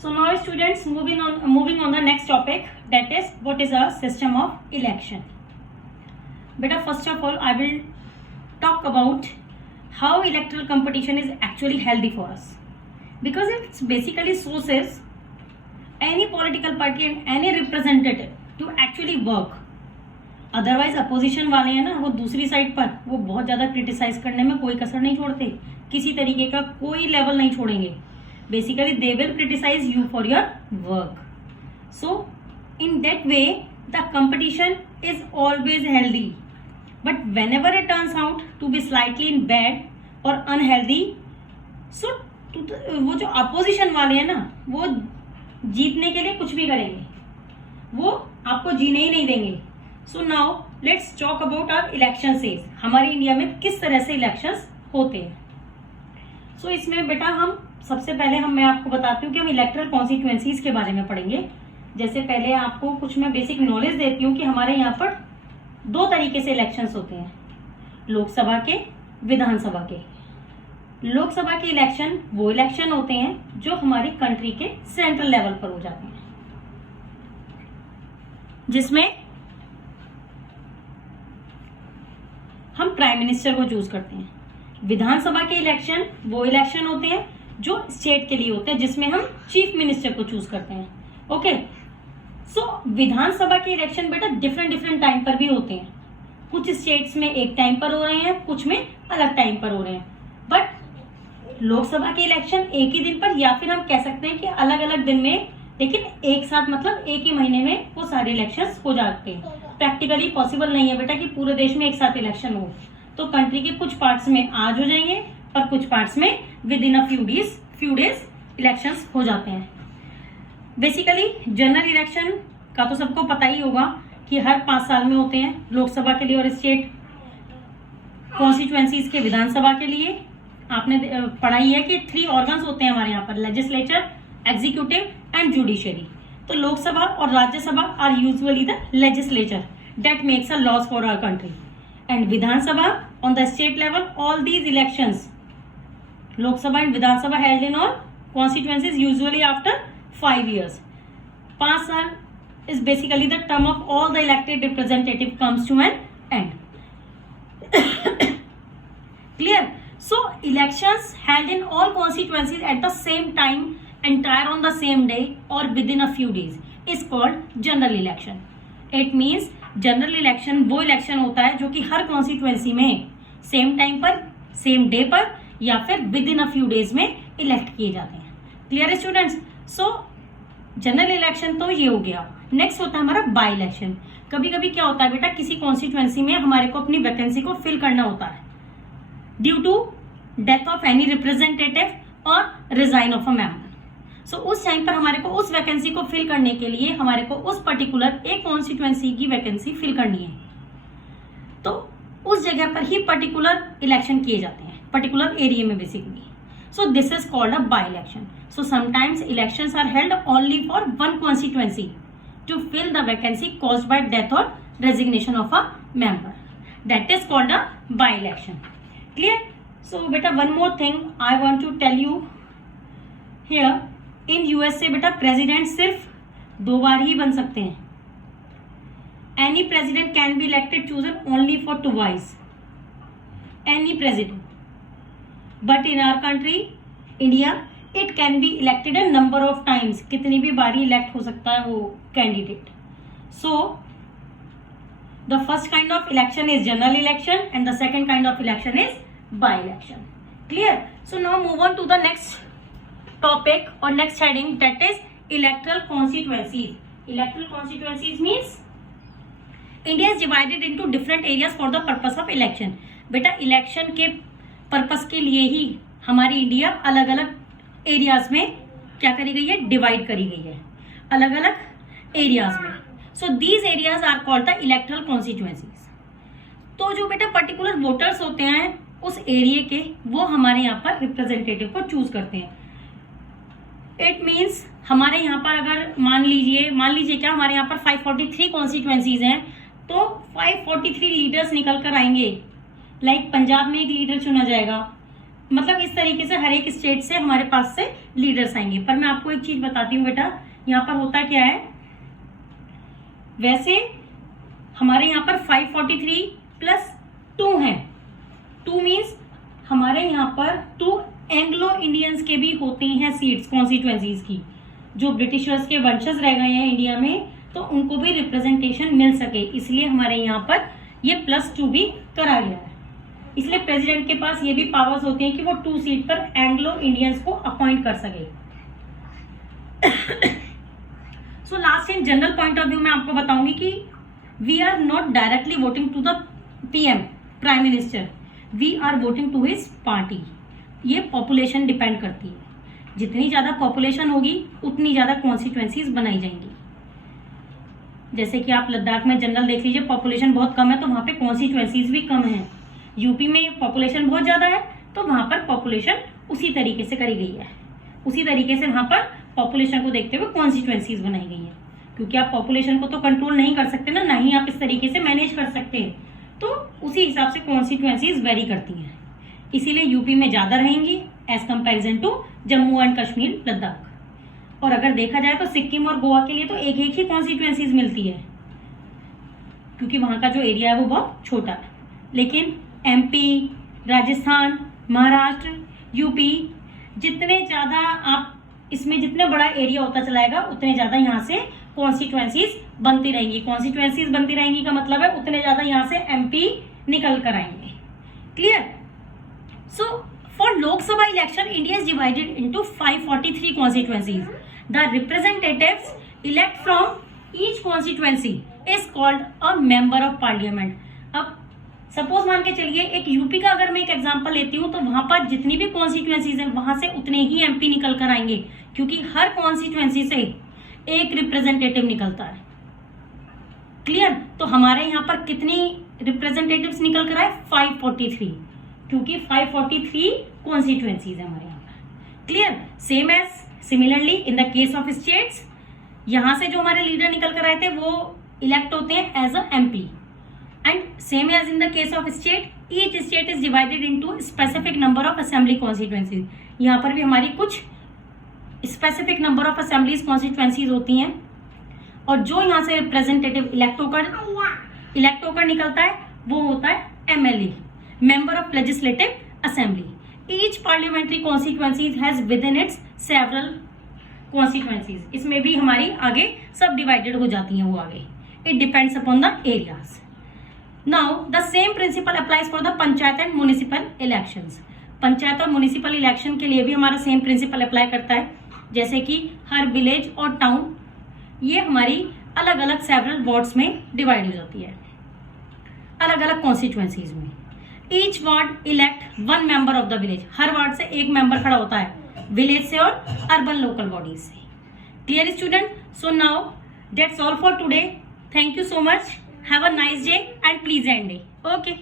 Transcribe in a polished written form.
So now students, moving on the next topic, that is what is a system of election. Beta, first of all I will talk about how electoral competition is actually healthy for us, because it basically sources any political party and any representative to actually work. Otherwise opposition वाले हैं ना, वो दूसरी side पर वो बहुत ज़्यादा criticise करने में कोई कसर नहीं छोड़ते, किसी तरीके का कोई लेवल नहीं छोड़ेंगे. Basically they will criticize you for your work. So in that way the competition is always healthy, but whenever it turns out to be slightly in bad or unhealthy, so वो जो opposition वाले हैं ना, वो जीतने के लिए कुछ भी करेंगे, वो आपको जीने ही नहीं देंगे. So now let's talk about our election says. हमारे इंडिया में किस तरह से इलेक्शंस होते हैं. सो इसमें बेटा हम सबसे पहले मैं आपको बताती हूँ कि हम इलेक्टरल कॉन्स्टिट्यूएंसीज के बारे में पढ़ेंगे. जैसे पहले आपको कुछ मैं बेसिक नॉलेज देती हूँ कि हमारे यहाँ पर दो तरीके से इलेक्शंस होते हैं, लोकसभा के, विधानसभा के. लोकसभा के इलेक्शन वो इलेक्शन होते हैं जो हमारी कंट्री के सेंट्रल लेवल पर हो जाते हैं, जिसमें हम प्राइम मिनिस्टर को चूज करते हैं. विधानसभा के इलेक्शन वो इलेक्शन होते हैं जो स्टेट के लिए होते हैं, जिसमें हम चीफ मिनिस्टर को चूज करते हैं. ओके, सो विधानसभा के इलेक्शन बेटा डिफरेंट टाइम पर भी होते हैं. कुछ स्टेट्स में एक टाइम पर हो रहे हैं, कुछ में अलग टाइम पर हो रहे हैं. बट लोकसभा के इलेक्शन एक ही दिन पर, या फिर हम कह सकते हैं कि अलग अलग दिन में, लेकिन एक साथ, मतलब एक ही महीने में वो सारे इलेक्शंस हो जाते हैं. प्रैक्टिकली पॉसिबल नहीं है बेटा कि पूरे देश में एक साथ इलेक्शन हो. तो कंट्री के कुछ पार्ट्स में आज हो जाएंगे और कुछ पार्ट्स में with in a few days elections हो जाते हैं. बेसिकली जनरल इलेक्शन का तो सबको पता ही होगा कि हर 5 साल में होते हैं, लोकसभा के लिए और स्टेट कॉन्स्टिट्यूएंसीज के विधानसभा के लिए. आपने पढ़ाई है कि 3 ऑर्गन्स होते हैं हमारे यहाँ पर, लेजिस्लेचर, एग्जीक्यूटिव एंड जुडिशरी. तो लोकसभा और Rajya Sabha are usually the legislature that makes a laws for our country, and Vidhan Sabha on the state level. All these elections, Lok Sabha and Vidhan Sabha held in all constituencies usually after 5 years. 5 साल is basically the term of all the elected representative comes to an end. Clear? So elections held in all constituencies at the same time, entire on the same day or within a few days is called general election. It means general election वो election होता है जो कि हर constituency में same time पर, same day पर या फिर within a few days में इलेक्ट किए जाते हैं. Clear students? सो जनरल इलेक्शन तो ये हो गया. नेक्स्ट होता है हमारा बाय इलेक्शन. कभी कभी क्या होता है बेटा, किसी कॉन्स्टिट्यूएंसी में हमारे को अपनी वैकेंसी को फिल करना होता है due to death of any representative or resign of a member. So उस टाइम पर हमारे को उस वैकेंसी को फिल करने के लिए हमारे को उस पर्टिकुलर एक कॉन्स्टिट्यूएंसी की वैकेंसी फिल करनी है, तो उस जगह पर ही पर्टिकुलर इलेक्शन किए जाते हैं, पर्टिकुलर एरिया में basically. So this is called a by-election. So sometimes elections are held only for one constituency to fill the vacancy caused by death or resignation of a member. That is called a by-election. Clear? So beta, one more thing I want to tell you here. In USA बेटा president सिर्फ 2 बार ही बन सकते हैं. Any president can be elected chosen only for twice. Any president. But in our country, India, it can be elected a number of times. कितनी भी बारी elect हो सकता है वो candidate. So the first kind of election is general election and the second kind of election is by-election. Clear? So now move on to the next topic or next heading, that is electoral constituencies. Electoral constituencies means India is divided into different areas for the purpose of election. बेटा election के purpose के लिए ही हमारी India अलग अलग areas में क्या करी गई है, डिवाइड करी गई है अलग अलग एरियाज में. So these areas are called the electoral constituencies. तो जो बेटा पर्टिकुलर वोटर्स होते हैं उस एरिया के, वो हमारे यहाँ पर रिप्रेजेंटेटिव को चूज करते हैं. इट मीन्स हमारे यहाँ पर अगर मान लीजिए क्या हमारे यहाँ पर 543 कॉन्स्टिट्यूएंसीज हैं, तो 543 लीडर्स निकल कर आएंगे. लाइक पंजाब में एक लीडर चुना जाएगा, मतलब इस तरीके से हर एक स्टेट से हमारे पास से लीडर्स आएंगे। पर मैं आपको एक चीज बताती हूँ बेटा, यहाँ पर होता क्या है, वैसे हमारे यहाँ पर 543 प्लस 2 है। 2 मीन्स हमारे यहाँ पर 2 एंग्लो इंडियंस के भी होते हैं सीट्स कॉन्स्टिट्यूएंसीज की, जो ब्रिटिशर्स के वंशज रह गए हैं इंडिया में, तो उनको भी रिप्रेजेंटेशन मिल सके, इसलिए हमारे यहाँ पर ये +2 भी करा गया है। इसलिए प्रेसिडेंट के पास ये भी पावर्स होती हैं कि वो 2 सीट पर एंग्लो इंडियंस को अपॉइंट कर सके। So last in general point of view मैं आपको बताऊंगी कि we are not directly voting to the PM prime minister, we are voting to his party. ये पॉपुलेशन डिपेंड करती है, जितनी ज्यादा पॉपुलेशन होगी उतनी ज्यादा कॉन्स्टिट्यूएंसीज बनाई जाएंगी। जैसे कि आप लद्दाख में जनरल देख लीजिए, पॉपुलेशन बहुत कम है तो वहां पे कॉन्स्टिट्यूएंसीज भी कम है। यूपी में पॉपुलेशन बहुत ज्यादा है तो वहां पर पॉपुलेशन उसी तरीके से करी गई है, उसी तरीके से वहां पर पॉपुलेशन को देखते हुए कॉन्स्टिट्यूएंसीज बनाई गई है। क्योंकि आप पॉपुलेशन को तो कंट्रोल नहीं कर सकते ना ही आप इस तरीके से मैनेज कर सकते हैं, तो उसी हिसाब से कॉन्स्टिट्यूएंसीज वेरी करती हैं। इसीलिए यूपी में ज्यादा रहेंगी as comparison to Jammu and Kashmir, Ladakh. और अगर देखा जाए तो सिक्किम और गोवा के लिए तो एक एक ही कॉन्स्टिट्यूएंसीज मिलती है, क्योंकि वहां का जो एरिया है वो बहुत छोटा है। लेकिन MP, राजस्थान, महाराष्ट्र, यूपी, जितने ज्यादा आप इसमें जितने बड़ा एरिया होता चलाएगा उतने ज्यादा यहाँ से कॉन्स्टिट्यूएंसीज बनती रहेंगी। कॉन्स्टिट्यूएंसीज बनती रहेंगी का मतलब है उतने ज्यादा यहाँ से MP निकल कर आएंगे। Clear? So for Lok Sabha election India is divided into 543 constituencies. The representatives elect from each constituency is called a member of parliament. अब सपोज मान के चलिए एक यूपी का अगर मैं एक एग्जांपल लेती हूँ तो वहां पर जितनी भी कॉन्स्टिट्यूएंसीज है वहां से उतने ही MP निकल कर आएंगे, क्योंकि हर कॉन्स्टिट्यूएंसी से एक रिप्रेजेंटेटिव निकलता है। क्लियर? तो हमारे यहाँ पर कितनी रिप्रेजेंटेटिव्स निकल कर आए? 543, क्योंकि 543 कॉन्स्टिट्यूएंसीज है हमारे यहाँ पर। Clear? Same as similarly in the case of states, यहाँ से जो हमारे लीडर निकल कर आए थे वो इलेक्ट होते हैं as a MP। And same as in the case of state, each state is divided into specific number of assembly constituencies. यहाँ पर भी हमारी कुछ specific number of assemblies constituencies होती हैं, और जो यहाँ से रिप्रेजेंटेटिव इलेक्ट होकर निकलता है वो होता है MLA, Member of Legislative Assembly. Each parliamentary constituencies has within its several constituencies. इसमें भी हमारी आगे सब डिवाइडेड हो जाती हैं वो आगे. It depends upon the areas. Now the same principle applies for the panchayat and municipal elections. Panchayat और म्युनिसिपल इलेक्शन के लिए भी हमारा सेम प्रिंसिपल अप्लाई करता है, जैसे कि हर विलेज और टाउन ये हमारी अलग अलग सेवरल वार्ड्स में डिवाइड हो जाती है, अलग अलग कॉन्स्टिट्यूएंसीज में। Each ward elect 1 member of the village. Her ward से एक मेंबर खड़ा होता है, विलेज से और अर्बन लोकल बॉडीज से। Clear student? So now that's all for today. Thank you so much. Have a nice day and pleasant day. Okay.